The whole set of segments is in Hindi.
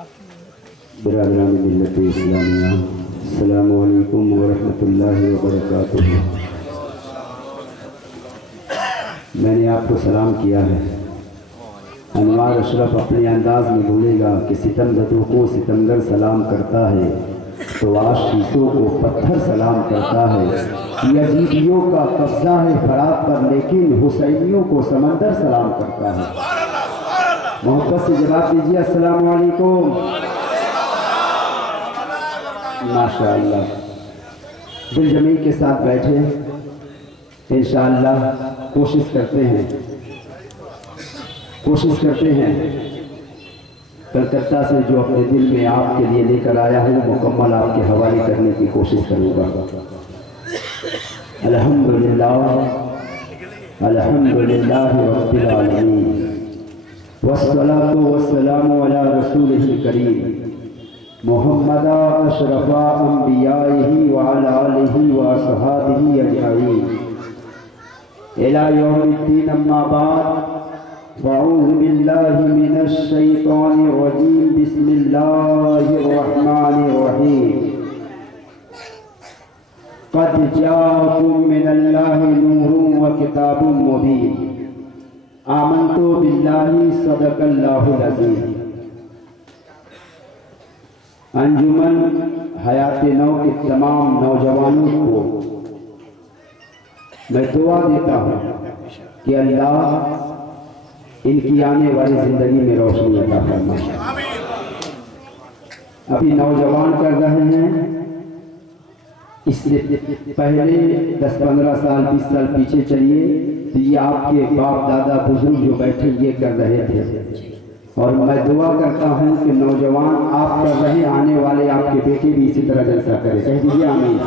बिरादरान मिल्लत इस्लामिया, अस्सलामु अलैकुम व रहमतुल्लाहि व बरकातुहू। मैंने आपको सलाम किया है। अनवार अशरफ अपने अंदाज में बोलेगा कि सितमज़दों को सितमगर सलाम करता है तो आशीषों को पत्थर सलाम करता है। यजीदियों का कब्जा है फरात पर, लेकिन हुसैनियों को समंदर सलाम करता है। मोहब्बत से जवाब दीजिए अस्सलामु अलैकुम। माशाअल्लाह, दिल जमी के साथ बैठे इंशाअल्लाह कोशिश करते हैं कलकत्ता से जो अपने दिल में आपके लिए लेकर आया हूँ मुकम्मल आपके हवाले करने की कोशिश करूँगा। अल्हम्दुलिल्लाह अल्हम्दुलिल्लाह रब्बिल आलमीन वस्सलातु वस्सलामु अला रसूलिहिल करीम मुहम्मद अशरफा अंबियाइही व अला आलिही व असहाबिही अजमईन इला यौमिद्दीन, अम्मा बाद, अऊज़ु बिल्लाहि मिनश शैतानिर रजीम, बिस्मिल्लाहिर रहमानिर रहीम। क़द जाअकुम मिनल्लाहि नूरुन व किताबुम मुबीन, आमन्तु बिल्लाहि सदक़ल्लाहुल अज़ीम। अंजुमन हयात नौ के तमाम नौजवानों को मैं दुआ देता हूँ कि अल्लाह इनकी आने वाली जिंदगी में रोशनी अता फरमाए। अभी नौजवान कर रहे हैं, इससे पहले 10-15 साल 20 साल पीछे चलिए तो ये आपके बाप दादा बुजुर्ग जो बैठे ये कर रहे थे। और मैं दुआ करता हूँ कि नौजवान आप कर रहे, आने वाले आपके बेटे भी इसी तरह जलसा करें। कह दीजिए आमीन।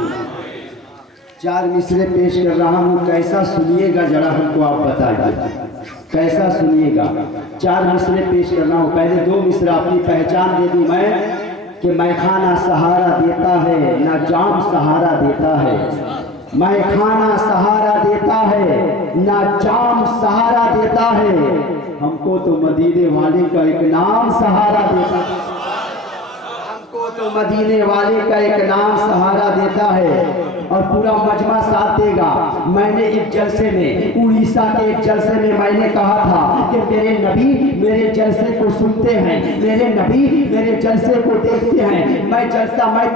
4 मिसरे पेश कर रहा हूँ, कैसा सुनिएगा जरा हमको आप बताइए, कैसा सुनिएगा। 4 मिसरे पेश कर रहा हूँ। पहले 2 मिसरा अपनी पहचान दे दूँ मैं कि मैखाना सहारा देता है ना जाम सहारा देता है। मैखाना सहारा देता है ना जाम सहारा देता है, हमको तो मदीने वाले का एक नाम सहारा देता है। हमको तो मदीने वाले का एक नाम सहारा देता है। और पूरा मजमा साथ देगा। मैंने एक जलसे में, उड़ीसा के एक जलसे में मैंने कहा था कि मेरे नबी मेरे जलसे को सुनते हैं, मेरे नबी मेरे जलसे को देखते हैं। मैं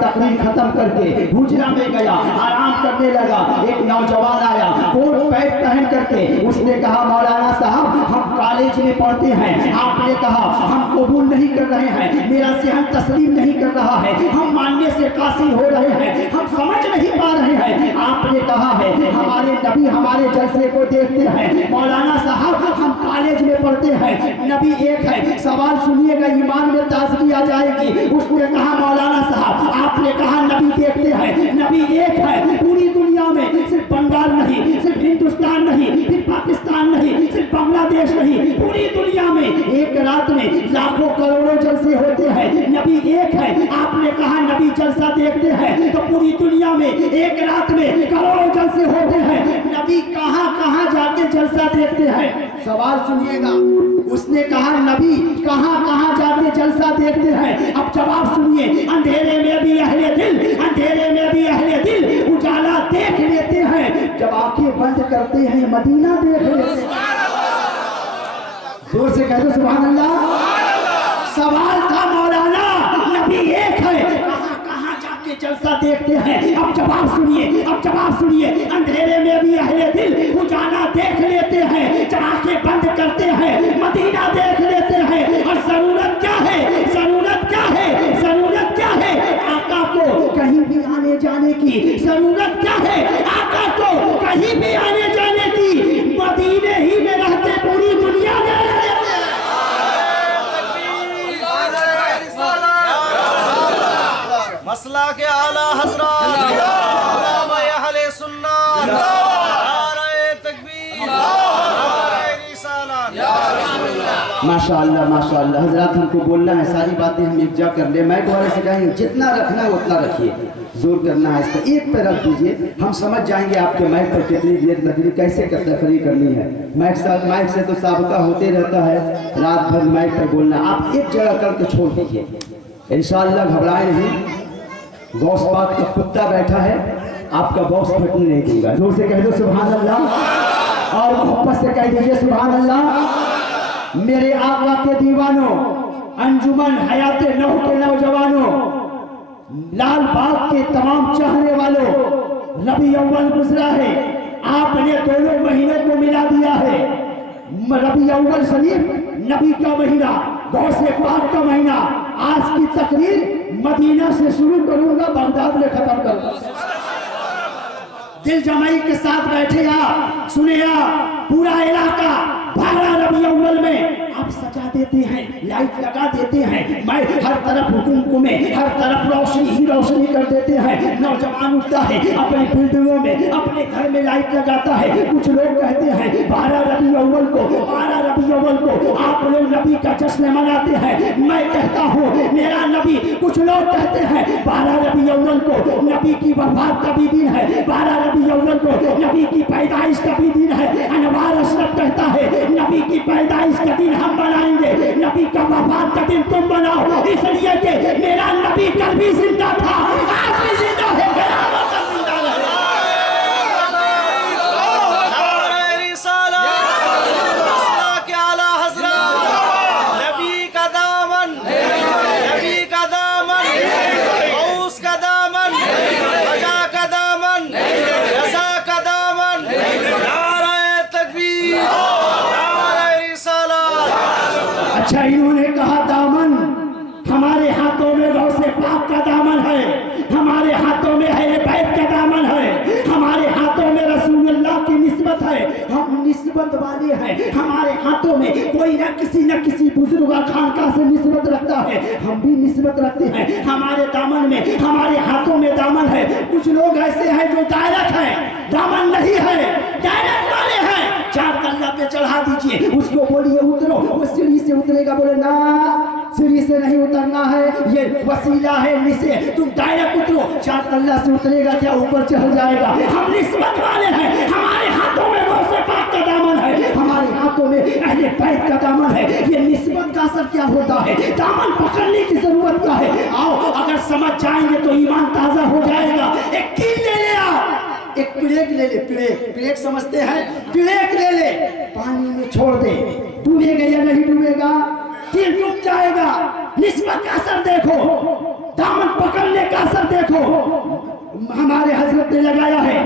तकरीर खत्म करके हुजरा में गया, आराम करने लगा। एक नौजवान आया कोट पैंट पहन करके, उसने कहा मौलाना साहब हम कॉलेज में पढ़ते हैं, आपने कहा हम कबूल नहीं कर रहे हैं, मेरा सेहन तस्लीम नहीं कर रहा है, हम मानने से कासिर हो रहे हैं, हम समझ नहीं पा रहे हैं। आपने कहा है हमारे नबी हमारे जलसे को देखते हैं। मौलाना साहब हम कॉलेज में पढ़ते हैं, नबी एक है। सवाल सुनिएगा, ईमान में ताजगी आ जाएगी। उसने कहा मौलाना साहब आपने कहा नबी देखते हैं, नबी एक है। पूरी दुनिया में सिर्फ बंगाल नहीं, सिर्फ हिंदुस्तान नहीं, सिर्फ पाकिस्तान नहीं, सिर्फ बांग्लादेश नहीं, पूरी दुनिया में एक रात में लाखों करोड़ों जलसे होते हैं, नबी एक है। आपने कहा नबी जलसा देखते हैं, तो पूरी दुनिया में एक रात में करोड़ों जलसे होते हैं, नबी कहां कहां जाके जलसा देखते हैं। सवाल सुनिएगा, उसने कहा नबी कहां कहां जाके जलसा देखते हैं। अब जवाब सुनिए, अंधेरे में भी अहले दिल, अंधेरे में भी अहले दिल उजाला देख लेते हैं, जब आंखें बंद करते हैं मदीना देख लेते हैं। जोर से कह दो सुभान अल्लाह। सवाल था मौलाना नबी एक है, जलसा देखते हैं। अब जवाब सुनिए, अब जवाब सुनिए, अंधेरे में भी अहले दिल उजाला देख लेते हैं, जब आंखें बंद करते हैं मदीना देख लेते हैं। और जरूरत क्या है, जरूरत क्या है, जरूरत क्या है आका को कहीं भी आने जाने की, जरूरत क्या है आका को कहीं भी आने जाने की, मदीने ही में रहते पूरी दुनिया में। मसला के आला हज़रात अहले सुन्नत नारे तकबीर नारे रिसालत। माशाअल्लाह माशाअल्लाह। हजरात हमको बोलना है, सारी बातें हम इक्जा कर ले। मैं तुम्हारे से कहेंगे जितना रखना है उतना रखिए। जोर करना है इसका, एक पे रख दीजिए, हम समझ जाएंगे आपके माइक पर कितनी देर तकरीर कैसे तकरीर करनी है। माइक से तो साबका होते रहता है, रात भर माइक पर बोलना, आप एक जगह करके छोड़ दीजिए इंशाअल्लाह, घबराए नहीं। गौस पाक का कुत्ता बैठा है, आपका बॉक्स फटने नहीं दूंगा। जोर से कह दो सुभान अल्लाह और मोहब्बत से कह दीजिए सुभान अल्लाह। मेरे आका के दीवानों, अंजुमन हयात नौ के नौजवानों, लाल बाग के तमाम चाहने वालों, रबी अव्वल गुजरा है, आपने दोनों महीनों को मिला दिया है। रबी अव्वल शरीफ नबी का महीना, गौसे पाक का महीना। आज की तकरीर मदीना से शुरू करूंगा, बगदाद में खत्म करूंगा। दिल जमाई के साथ बैठे आप, सुने आप, पूरा इलाका 12 रबी अव्वल में आप सजा देते हैं, लाइट लगा देते हैं, मैं हर तरफ हुकुम में हर तरफ रोशनी ही रोशनी कर देते हैं। नौजवान उठता है, अपने बिल्डिंगों में अपने घर में लाइट लगाता है। कुछ लोग कहते हैं 12 रबी अव्वल को, 12 रबी अव्वल को आप लोग नबी का जश्न मनाते हैं। मैं कहता हूँ मेरा नबी, कुछ लोग कहते हैं 12 रबी अव्वल को नबी की वफात का भी दिन है, 12 रबी अव्वल को नबी की पैदाइश का भी दिन है। अनवार अशरफ कहता है नबी की पैदाइश का दिन हम बनाएंगे, नबी का वफात का दिन तुम बनाओ, इसलिए कि मेरा नबी कल भी जिंदा था, आज भी जिंदा है, क़यामत तक जिंदा रहेगा। नबी का दामन, नबी का दामन, गौस का दामन, रजा का दामन, रज़ा का दामन, नारे तकबीर, नारे रिसालत। अच्छा, इन्होंने कहा दामन, हमारे हाथों में गौसे पाक का दामन है, हमारे हाथों में अहले बैत का दामन है, हमारे हाथों में रसूलुल्लाह की निस्बत है, हम निस्बत वाले हैं। हमारे हाथों में कोई न किसी बुजुर्ग खानका से निस्बत रखता है, हम भी निस्बत रखते हैं। हमारे दामन में, हमारे हाथों में दामन है। कुछ लोग ऐसे हैं जो डायरेक्ट है, दामन नहीं है, डायरेक्ट वाले हैं। 4 तल्ला पे चढ़ा दीजिए, उसको बोलिए उतरो, वो सीढ़ी से उतरेगा, बोले ना सीढ़ी से नहीं उतरना है, ये वसीला है, नीचे तुम डायरेक्ट उतरो। 4 तल्ला से उतरेगा क्या ऊपर चढ़ जाएगा। हम निस्बत वाले हैं, हमारे हाथों में गौसे पाक का दामन है, हमारे हाथों में अहले बैत का दामन है। ये निस्बत का असर क्या होता है, दामन पकड़ने की जरूरत क्या है। आओ, अगर समझ जाएंगे तो ईमान ताजा हो जाएगा। एक कील ले ले आओ, एक प्लेट ले ले, प्लेट समझते हैं, प्लेट ले ले, पानी में छोड़ दे, डूबेगा या नहीं डूबेगा, कील डूब जाएगा। निस्बत का असर देखो, दामन पकड़ने का असर देखो। हमारे हजरत ने लगाया है,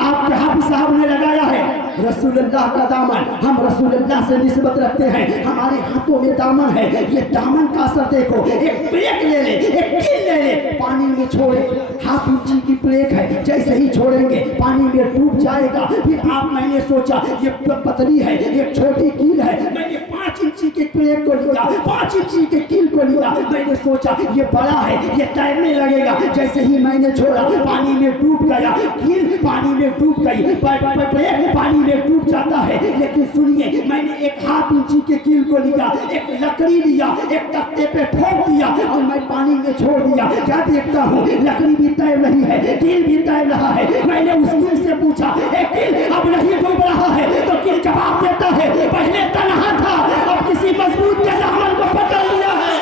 आपके हाफिज साहब ने लगाया है रसूलुल्लाह का दामन, हम रसूलुल्लाह से निस्बत रखते हैं, हमारे हाथों में दामन है। ये दामन का असर देखो। एक प्लेट ले ले, एक कील ले ले, पानी में छोड़े, 1/2 इंची की प्लेट है, जैसे ही छोड़ेंगे पानी में डूब जाएगा। फिर आप, मैंने सोचा ये पतली है, एक छोटी कील है, मैंने 5 इंची के प्लेट को लिया, 5 इंची के कील को लिया, मैंने सोचा ये बड़ा है, ये तैरने लगेगा। जैसे ही मैंने छोड़ा पानी में डूब गया, कील पानी में डूब गई, प्लेट पानी में डूब जाता है। लेकिन सुनिए, मैंने एक 1/2 इंची के कील को लिया, एक लकड़ी लिया, एक तख्ते पे ठोक दिया और मैं पानी में छोड़ दिया। क्या देखता हूँ, लकड़ी भी तैर रही है, कील भी तैर रहा है। मैंने उस कील से पूछा, एक कील अब नहीं डूब रहा है, तो कील जवाब देता है, पहले तन्हा था, अब किसी मजबूत के दामन को पकड़ लिया है।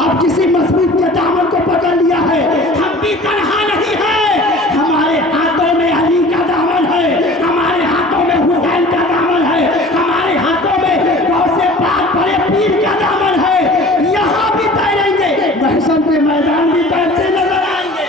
अब किसी मजबूत के दामन को पकड़ लिया है। हम भी तन्हा नहीं है, हमारे हाथों में अली का दामन है, हमारे हाथों में हुसैन का दामन है, हमारे हाथों में गौसे पाक बड़े पीर का दामन है। यहाँ भी तैरेंगे, महशर के मैदान भी तैरते नजर आएंगे।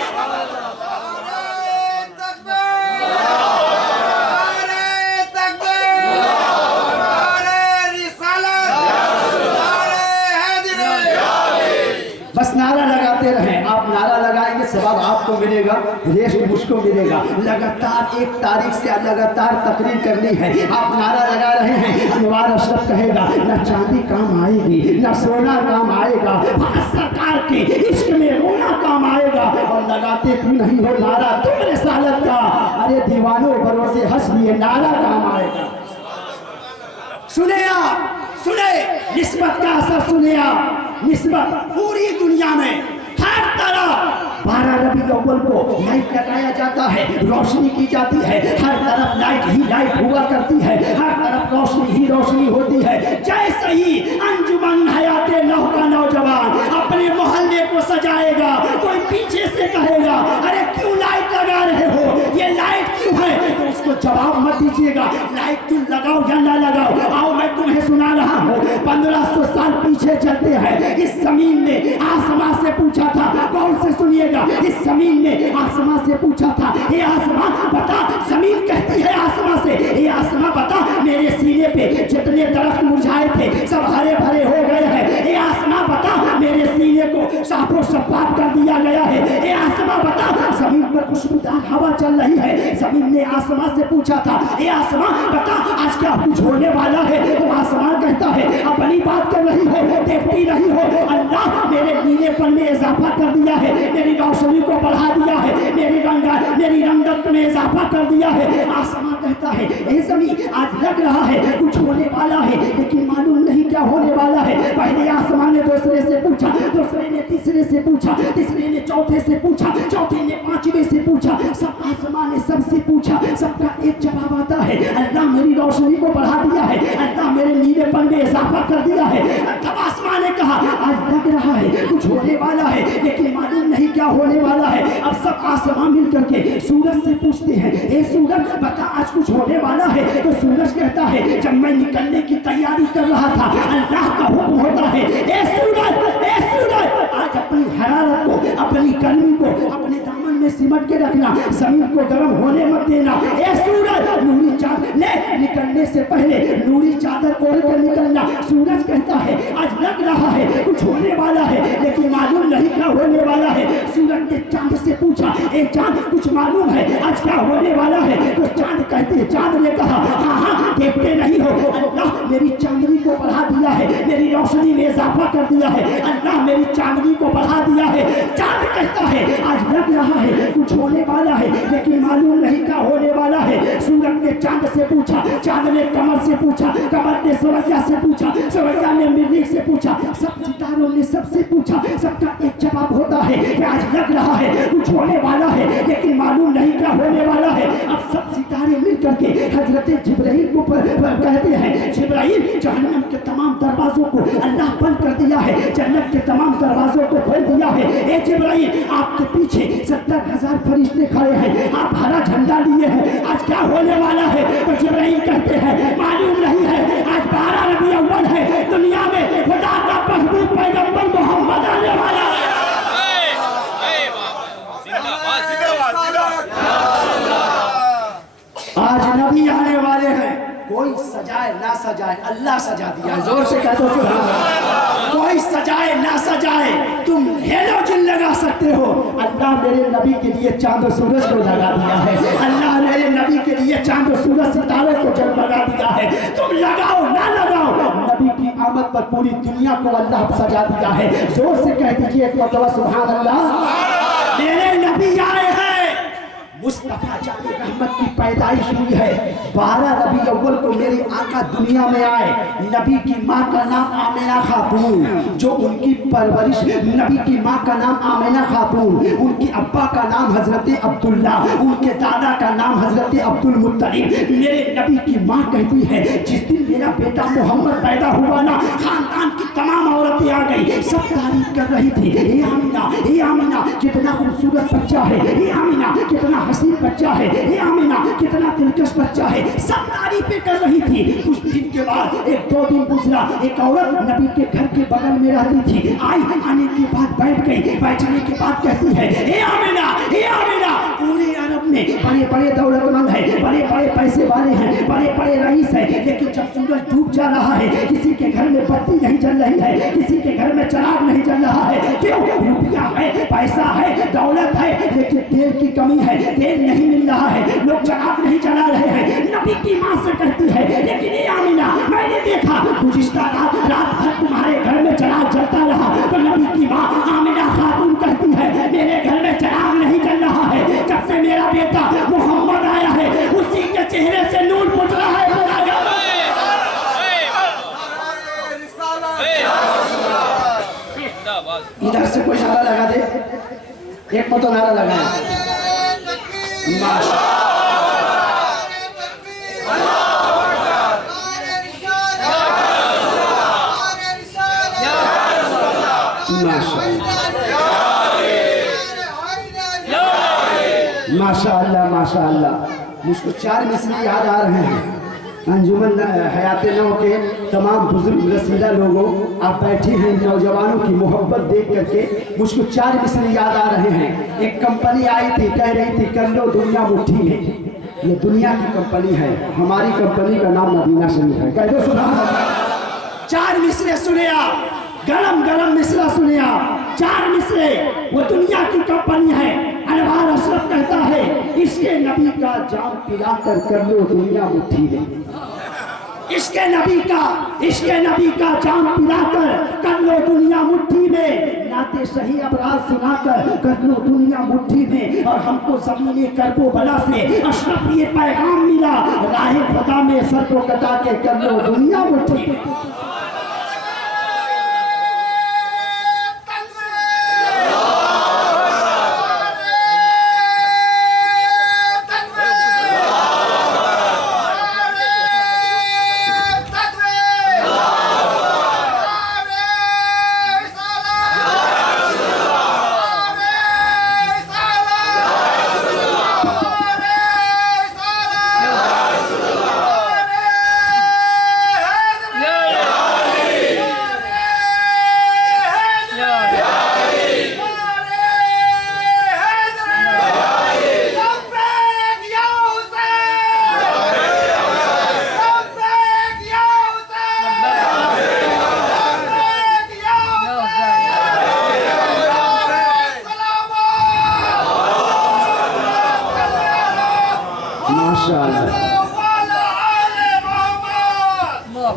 बस नारा लगाते रहें, आप नारा लगाएंगे सवाब आपको मिलेगा, रेस्ट मुझको मिलेगा। लगातार 1 तारीख से लगातार तकरीर करनी है। आप नारा लगा रहे हैं, अनवार अशरफ कहेगा न चांदी काम आएगी, न सोना काम आएगा, सरकार के इश्क में रोना काम आएगा। और लगाते क्यों नहीं हो नारा तुम रिसालत का, अरे दीवानों भरोसे हंस लिए नारा काम आएगा। सुने आप, सुने, निस्बत का असर सुने आप। निस्बत पूरी दुनिया में हर तरफ 12 रबीउल अव्वल को लाइट लगाया जाता है, रोशनी की जाती है, हर तरफ लाइट ही लाइट हुआ करती है, हर तरफ रोशनी ही रोशनी होती है। जैसे ही अंजुमन हयाते नौ का नौजवान अपने मोहल्ले को सजाएगा, कोई पीछे से कहेगा अरे क्यों लाइट लगा रहे हो, ये लाइट क्यों है, तो उसको जवाब मत दीजिएगा लाइट तुम लगाओ या ना लगाओ। आओ मैं तुम्हें सुना रहा हूँ, 1500 साल पीछे चलते हैं। इस जमीन ने आसमां से पूछा था, कौन से सुनिएगा, इस जमीन ने आसमां से पूछा था, ये आसमां बता, जमीन कहती है आसमां से, ये आसमां बता मेरे सीने पे जितने दरख्त मुरझाए थे सब हरे भरे हो गए हैं। ये आसमां बता मेरे सीने को साफो शफाफ कर दिया गया है। ये आसमां बता जमीन पर खुशबूदार हवा चल रही है। जमीन ने आसमां से पूछा था, ये आसमां बता आज क्या कुछ होने वाला है, तो आसमां कहता है अपनी बात कर रही हो, देखती रही हो, अल्लाह मेरे नीलेपन में इजाफा कर दिया है, मेरी रोशनी को बढ़ा दिया है, मेरी रंगत में इजाफा कर दिया है। आसमां कहता है ए ज़मीन आज लग रहा है कुछ होने वाला है, लेकिन मालूम नहीं क्या होने वाला है। पहले आसमां ने दूसरे से पूछा, दूसरे ने तीसरे से पूछा, तीसरे ने चौथे से पूछा, चौथे ने पांचवे से पूछा, सब आसमां ने सबसे पूछा, सबका एक जवाब आता है अल्लाह मेरी रोशनी को बढ़ा दिया है, अल्लाह मेरे नीलेपन में इजाफा कर दिया है। तब आसमां ने कहा आज लग रहा है कुछ होने वाला है, लेकिन मालूम नहीं क्या होने वाला है। अब सब आसमां मिल करके सूरज से पूछते हैं ए सूरज बता आज कुछ होने वाला है, तो सूरज कहता है जब मैं निकलने की तैयारी कर रहा था अल्लाह का हुक्म होता है ए सूरज आज अपनी हरारत को, अपनी गर्मी को अपने दामन में सिमट के रखना, जमीन को गर्म होने मत देना। ए सूरज नूरी चादर ले, निकलने से पहले नूरी चादर ओढ़ कर निकलना। सूरज कहता है आज लग रहा है कुछ होने वाला है, लेकिन मालूम नहीं क्या होने वाला है। सूरज ने चांद से पूछा ए चांद कुछ मालूम है आज क्या होने वाला है, तो चांद कहते हैं, चांद ने कहा हाँ देखते नहीं हो, अल्लाह मेरी चांदनी को बढ़ा दिया है, मेरी रोशनी में इजाफा कर दिया है, अल्लाह मेरी चांदनी को बढ़ा दिया है। चांद कहता है आज लग रहा है कुछ होने वाला है, लेकिन मालूम नहीं क्या होने वाला है। सूरज ने चांद से पूछा, चांद ने कमर से पूछा, कमर ने सरैया से पूछा, सरैया ने मरीख से पूछा, सब सितारों ने सबसे पूछा, सबका एक जवाब होता है कि आज लग रहा है कुछ होने वाला है, लेकिन मालूम नहीं क्या होने वाला है। अब सब सितारे मिल करके हजरत जिब्राइल को कहते हैं जिब्राइल जहन्नम के तमाम दरवाजों को अल्लाह बंद कर दिया है, जन्नत के तमाम दरवाजों को खोल दिया है। ए जिब्राइल आपके पीछे 70,000 फरिश्ते खड़े हैं, आप हरा झंडा लिए हैं, आज क्या होने वाला है, तो जिब्राइल कहते हैं मालूम नहीं है, आज 12 रबीउल अव्वल है, दुनिया में खुदा का महबूब पैगंबर मोहम्मद आने वाला है। आज नबी आने वाले हैं, कोई सजाए ना सजाए अल्लाह सजा दिया है, जोर से कह दो सुभान अल्लाह। कोई सजाए ना सजाए तुम हेलोजन लगा सकते हो, अल्लाह मेरे नबी के लिए चांद और सूरज को लगा दिया है, अल्लाह मेरे नबी के लिए चांद और सूरज सितारे को जगमगा दिया है। तुम लगाओ ना लगाओ, नबी की आमद पर पूरी दुनिया को अल्लाह सजा दिया है। जोर से कह दीजिए तो सुभान अल्लाह। मेरे नबी आए हैं, मुस्तफा जाने रहमत की पैदाइश हुई है। 12 रबीउल अव्वल को मेरे आका दुनिया में आए। नबी की माँ का नाम आमिना खातून, जो उनकी परवरिश, नबी की माँ का नाम आमिना खातून, उनके अब्बा का नाम हजरत अब्दुल्ला, उनके दादा का नाम हजरत अब्दुल मुत्तलिब। मेरे नबी की माँ कहती है जिस दिन मेरा बेटा मोहम्मद पैदा हुआ ना, खानदान की तमाम औरतें आ गई, सब तारीफ कर रही थी, ए आमिना कितना खूबसूरत बच्चा है, ए आमिना कितना हसीन बच्चा है, ए आमिना कितना दिलकश बच्चा है, सब तारीफें कर रही थी। कुछ दिन के बाद 1-2 दिन गुजरा, एक औरत नबी के घर के बगल में रहती थी, आई, आने के बाद बैठ गई, बैठने के बाद कहती है ए आमिना पूरे अरब में बड़े बड़े दौलतमंद है, बड़े बड़े पैसे वाले हैं, बड़े बड़े रईस है, लेकिन जब सूरज डूब जा रहा है, किसी के घर में बत्ती नहीं जल रही है, किसी के घर में चिराग नहीं जल रहा है। क्यों? रुपया है, पैसा है, दौलत है, लेकिन तेल की कमी है, तेल नहीं मिल रहा है, लोग चिराग नहीं जला रहे हैं। नबी की माँ से कहती है लेकिन ये आमिना मैंने देखा गुज़िश्ता रात भर तुम्हारे घर में चिराग जलता रहा, तो नबी की माँ आमिना खातून कहती है मेरे घर में चिराग नहीं जल रहा है, जब से मेरा बेटा मोहम्मद आया है उसी के चेहरे से नूर फुट रहा है। एक मत नारा लगाए। माशाअल्लाह माशाअल्लाह। मुझको 4 मिसरे याद आ रहे हैं। अंजुमन हयात नौ के तमाम बुजुर्ग रसीला लोगों, आप बैठे हैं, नौजवानों की मोहब्बत देख करके मुझको 4 मिसरे याद आ रहे हैं। एक कंपनी आई थी, कह रही थी कर लो दुनिया मुट्ठी में। ये दुनिया की कंपनी है, हमारी कंपनी का नाम मदीना शरीफ है। कह दो सुभान अल्लाह। 4 मिसरे सुने आप, गरम गरम मिसरा सुने आप। 4 मिसरे, वो दुनिया की कंपनी है। अनवार अशरफ कहता है इसके नबी का जाम पिलाकर कर लो दुनिया मुट्ठी में। इसके नबी का जाम पिलाकर कर लो दुनिया मुट्ठी में। नाते सही अबरार सुनाकर कर लो दुनिया मुट्ठी में। और हमको ज़मीने करबो बला से अशरफ ये पैगाम मिला, राहे खुदा में सर को कटा के कर लो दुनिया मुट्ठी में।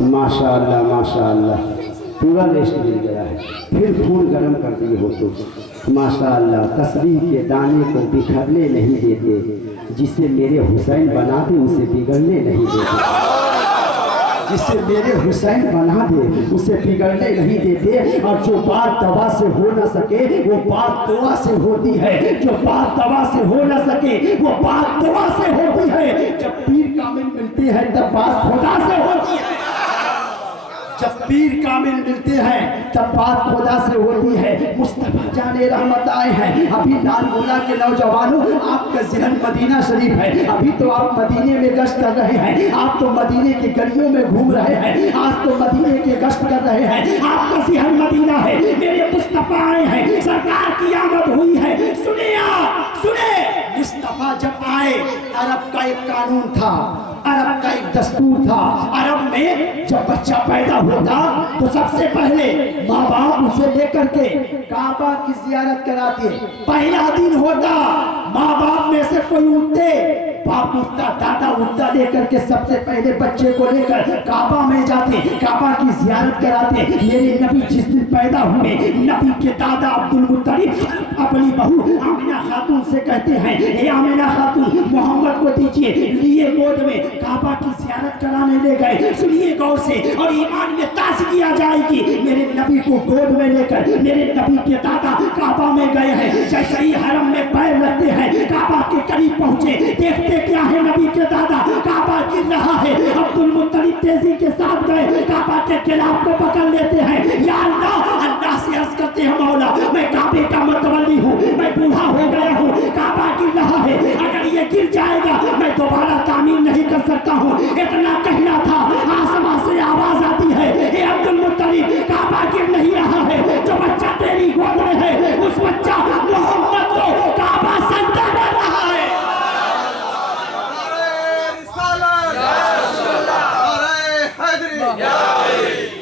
माशाअल्लाह माशाअल्लाह, पूरा रेस्ट मिल गया है। फिर खून गर्म कर दिए हो तो माशाअल्लाह। तस्बीह के दाने को बिखरने नहीं देते, जिसे मेरे हुसैन बना दे उसे बिगड़ने नहीं देते। जिसे मेरे हुसैन बना दे उसे बिगड़ने नहीं देते। और जो बात दवा से हो न सके वो बात दुआ से होती है। जो बात दवा से हो न सके वो बात दुआ से होती है। जब पीर कामिल मिलते हैं तब बात खुदा से होती है। जब पीर कामिल मिलते हैं तब बात खुदा से होती है। मुस्तफा जाने रहमत आए हैं। अभी लालगोला के नौजवानों, आपका ज़हन मदीना शरीफ है। अभी तो आप मदीने में गश्त कर रहे हैं, आप तो मदीने की गलियों में घूम रहे हैं, आज तो मदीने के गश्त कर रहे हैं। आपका ज़हन मदीना है। मेरे मुस्तफा आए हैं, सरकार की आमद हुई है। सुने आप, सुने। मुस्तफा जब आए, अरब का एक कानून था, अरब का एक दस्तूर था। अरब में जब बच्चा पैदा होता तो सबसे पहले माँ बाप उसे लेकर के काबा की जियारत कराते। पहला दिन होता, माँ बाप में से कोई उठते, बाप उठता, दादा उठता, लेकर के सबसे पहले बच्चे को लेकर काबा में जाते, काबा की जियारत कराते। मेरे नबी जिस दिन पैदा हुए, नबी के दादा अब्दुल मुत्तलिब अपनी बहू आमिना खातून से कहते हैं, हे आमिना खातून, मोहम्मद को दीजिए। लिए गोद में काबा की जियारत कराने ले गए। सुनिए गौर से, और ईमान में ताज़गी आ जाएगी। मेरे नबी को गोद में लेकर मेरे नबी के दादा काबा में गए हैं। जैसे ही हरम में पैर रखते हैं, काबा के करीब पहुंचे, देखते क्या है, नबी के दादा काबा गिर रहा है। अब्दुल मुत्तलिब तेजी के साथ गए, काबा के खिलाफ को पकड़ लेते हैं। या अल्लाह, अल्लाह से अर्ज करते हैं, मौला मैं काबे का मतवल्ली हूँ, मैं बूढ़ा हो गया हूँ, काबा गिर रहा है, अगर ये गिर जाएगा मैं दोबारा तामीर नहीं कर सकता हूँ। इतना कहना था, आसमां से आवाज आती है, हे अब्दुल मुत्तलिब, काबा गिर नहीं रहा है, जो बच्चा तेरी गोद में है उस बच्चा मोहम्मद को काबा सजदा कर रहा है।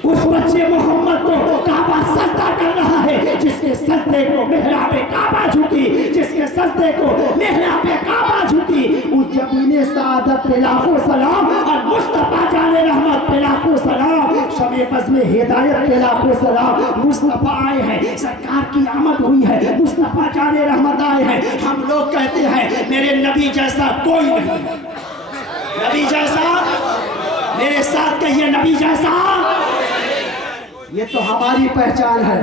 उस बच्चे मोहम्मद को काबा सजदा कर रहा है, जिसके सजदे को मेहराबे काबा झुकी, जिसके सजदे को मेहराबे काबा झुकी। उस जबीने सादत पे लाखों सलाम, और मुस्तफा जाने रहमत पे लाखों सलाम, शमे बज़ में हिदायत पे लाखों सलाम। मुस्तफा आए हैं, सरकार की आमद हुई है, मुस्तफा जाने रहमत आए हैं। हम लोग कहते हैं मेरे नबी जैसा कोई नहीं, नबी जैसा, मेरे साथ कहिए नबी जैसा। ये तो हमारी पहचान है।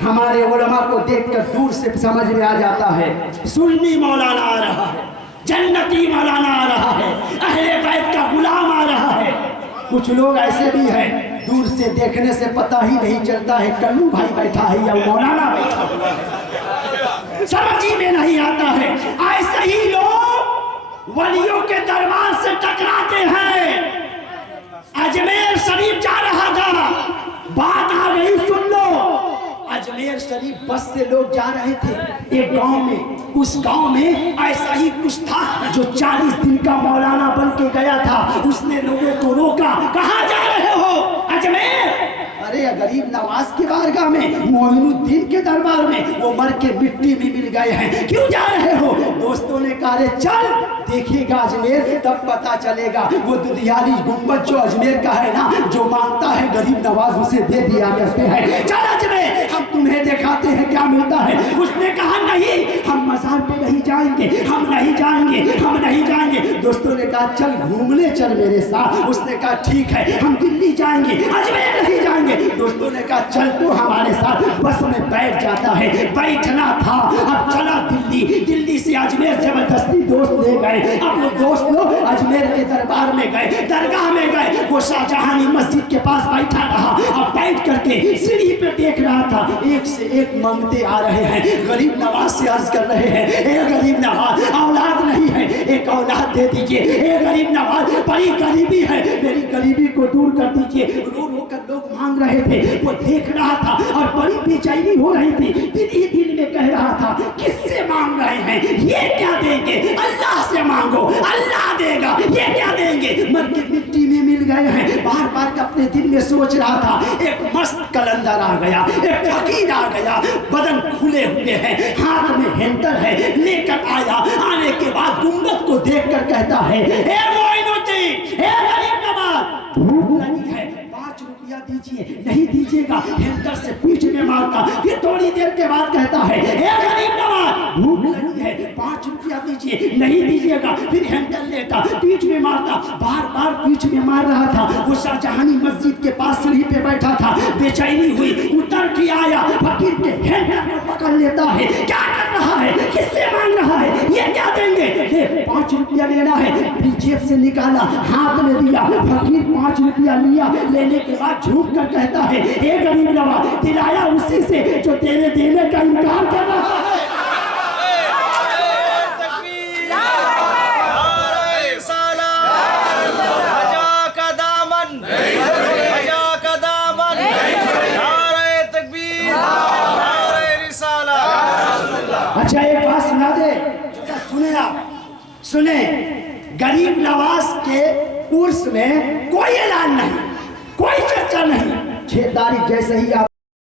हमारे उलमा को देखकर दूर से समझ में आ जाता है सुन्नी मौलाना आ रहा है, जन्नती मौलाना आ रहा है, अहले बैत का गुलाम आ रहा है। कुछ लोग ऐसे भी हैं दूर से देखने से पता ही नहीं चलता है कल्लू भाई बैठा है या मौलाना बैठा हुआ है, समझ ही में नहीं आता है। ऐसे ही लोग वलियों के दरबार से टकराते हैं। अजमेर शरीफ जा रहा था, बात आ गई सुन लो। अजमेर शरीफ बस से लोग जा रहे थे एक गांव में, उस गांव में ऐसा ही कुछ था जो 40 दिन का मौलाना बन के गया था। उसने लोगों को रोका, कहाँ जा रहे हो? अजमेर। अरे गरीब नवाज के बारगाह में, मोइनुद्दीन के दरबार में, वो मर के मिट्टी में मिल गए हैं, क्यों जा रहे हो? दोस्तों ने कहा चल देखिएगा अजमेर, तब पता चलेगा। वो दुधियाली गुम्बद जो अजमेर का है ना, जो मांगता है गरीब नवाज उसे दे दिया करते हैं। चल अजमेर, हम तुम्हें दिखाते हैं क्या मिलता है। उसने कहा नहीं, हम मजार पे नहीं जाएंगे, हम नहीं जाएंगे, हम नहीं जाएंगे। दोस्तों ने कहा चल घूमने चल मेरे साथ। उसने कहा ठीक है, हम दिल्ली जाएंगे, अजमेर नहीं जाएंगे। दोस्तों ने कहा चल तू हमारे साथ। बस में बैठ जाता है, बैठना था, अब चला दिल्ली। दिल्ली से अजमेर जबरदस्ती दोस्त ले गए। अब वो दोस्त लोग अजमेर के दरबार में गए, दरगाह में गए। वो शाहजहानी मस्जिद के पास बैठा रहा। अब बैठ करके सीढ़ी पे देख रहा था, एक से एक मांगते आ रहे हैं। गरीब नवाज से अर्ज कर रहे हैं, ए गरीब नवाज, औलाद नहीं है, एक औलाद दे दीजिए। ए गरीब नवाज, बड़ी गरीबी है, मेरी गरीबी को दूर कर दीजिए। रो रो कर लोग मांग रहे थे। वो देख रहा था और बड़ी बेचैनी हो रही थी। दिल ही दिल में कह रहा था किससे मांग रहे हैं, ये क्या देंगे? अल्लाह से मांगो, अल्लाह देगा। ये क्या देंगे? मर के मिट्टी में मिल गए हैं। बार बार अपने दिल में सोच रहा था। एक मस्त कलंदर आ गया, एक फकीर आ गया, बदन खुले हुए हैं, हाथ में हैंटर है, लेकर आया। आने के बाद गुम्बद को देखकर कहता है, ए मोइनुद्दीन, ए गरीब नवाज, भूख लगी है, 5 रुपया दीजिए। नहीं दीजिएगा, हैंटर से पीठ में मारता। फिर थोड़ी देर के बाद कहता है, ए गरीब नवाज, भूख लगी है, 5 रुपया दीजिए। नहीं दीजिएगा, फिर हैंडल लेता, पीठ में मारता। बार बार पीठ में मार रहा था। वो शाहजहानी मस्जिद के पास सीढ़ी पे बैठा था, बेचैनी हुई, उतर के आया, फकीर के हैंडल को पकड़ लेता है। क्या कर रहा है? किससे मांग रहा है? ये क्या देंगे? 5 रुपया लेना है। फिर जेब से निकाला, हाथ में दिया। फकीर 5 रुपया लिया। लेने के बाद झूठ कर कहता है, ए गरीब नवाज, दिलाया उसी से जो तेरे देने का इनकार कर रहा है। अच्छा एक बात सुना दे, सुने आप, सुने। गरीब नवाज के उर्स में कोई ऐलान नहीं, कोई चर्चा नहीं। 6 तारीख जैसे ही आप